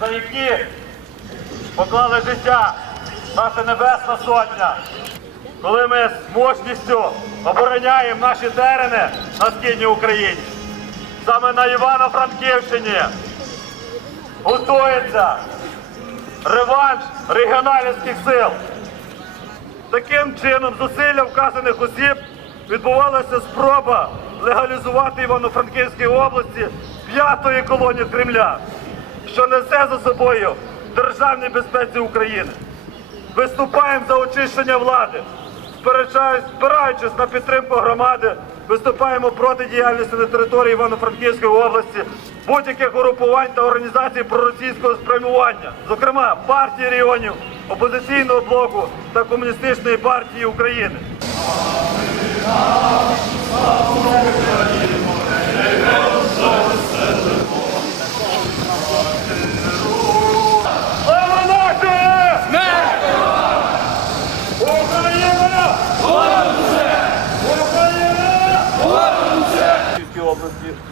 за які поклали життя наша Небесна Сотня, коли ми з мужністю обороняємо наші терени на східній Україні. Саме на Івано-Франківщині готується реванш регіоналівських сил. Таким чином, зусилля вказаних осіб відбувалася спроба легалізувати Івано-Франківській області п'ятої колонії Кремля, що несе за собою державній безпеці України. Виступаємо за очищення влади, спираючись на підтримку громади, виступаємо проти діяльності на території Івано-Франківської області будь-яких угрупувань та організацій проросійського спрямування, зокрема партії регіонів, опозиційного блоку та комуністичної партії України.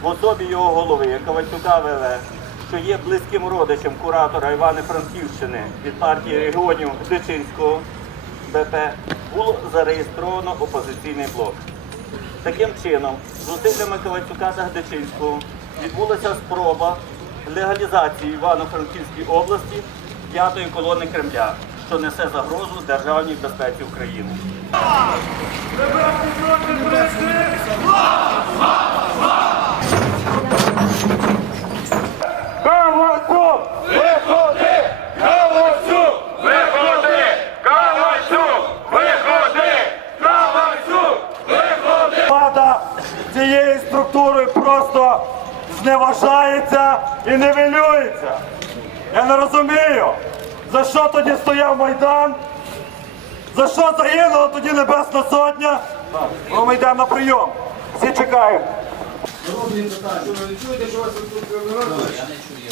В особі його голови Ковальчука ВВ, що є близьким родичем куратора Івано-Франківщини від партії регіонів Дичинського БП, було зареєстровано опозиційний блок. Таким чином, зусиллями Ковальчука та Гдичинського відбулася спроба легалізації Івано-Франківській області п'ятої колони Кремля, що несе загрозу державній безпеці України. Зневажається і невелюється. Я не розумію, за що тоді стояв Майдан, за що загинула тоді Небесна Сотня. Ну, ми йдемо на прийом. Всі чекаємо.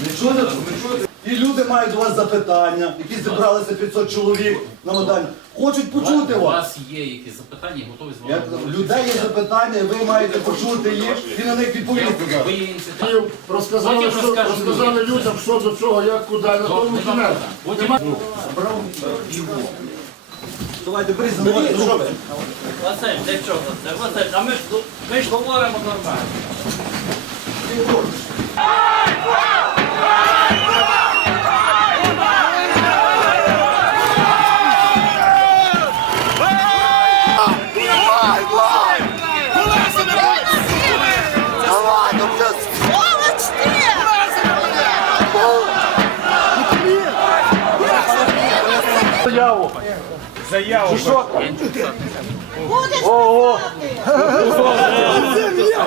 Не чуєте? І люди мають до вас запитання, які зібралися 500 чоловік на Майдані. Хочуть почути У вас. вас є якісь запитання, готові з Я вами кажу, людей є запитання, і ви маєте почути їх і на них відповісти. Ви є ініціатива. Розказали, Потім що, розказали людям, що до чого, як, куди, на тому кінець. Потім Давайте ноги. що ви? Василь, для чого це? Василь, а ми ж, ми ж говоримо нормально. Заяву. Заяву. Будеш Ого.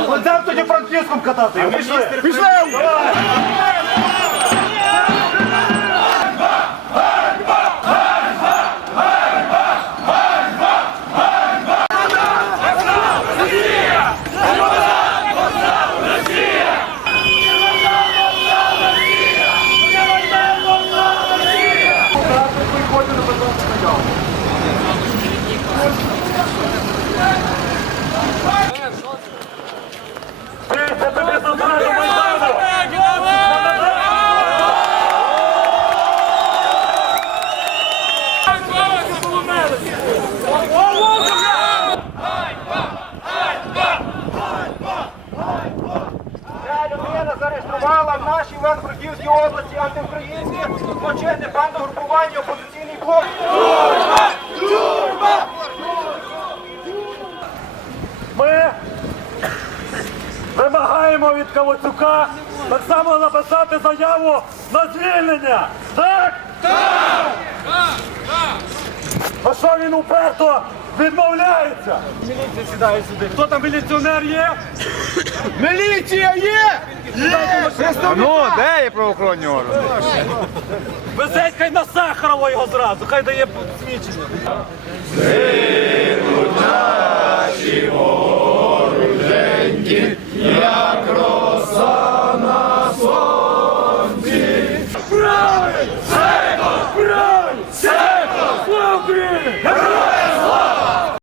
Будемо тоді франківськом катати. Пішли. Пішли. Це зареєструвала в нашій Івано-Франківській області антиукраїнське злочинне бандогрупування опозиційний блок. Ми вимагаємо від Кавацюка так само написати заяву на звільнення. Так? Так! А що він уперто відмовляється? Міліція сідає сюди. Хто там міліціонер є? Міліція є! Ну, де є правоохоронні органи? Везеть хай на Сахарова його зразу, хай дає свідчення.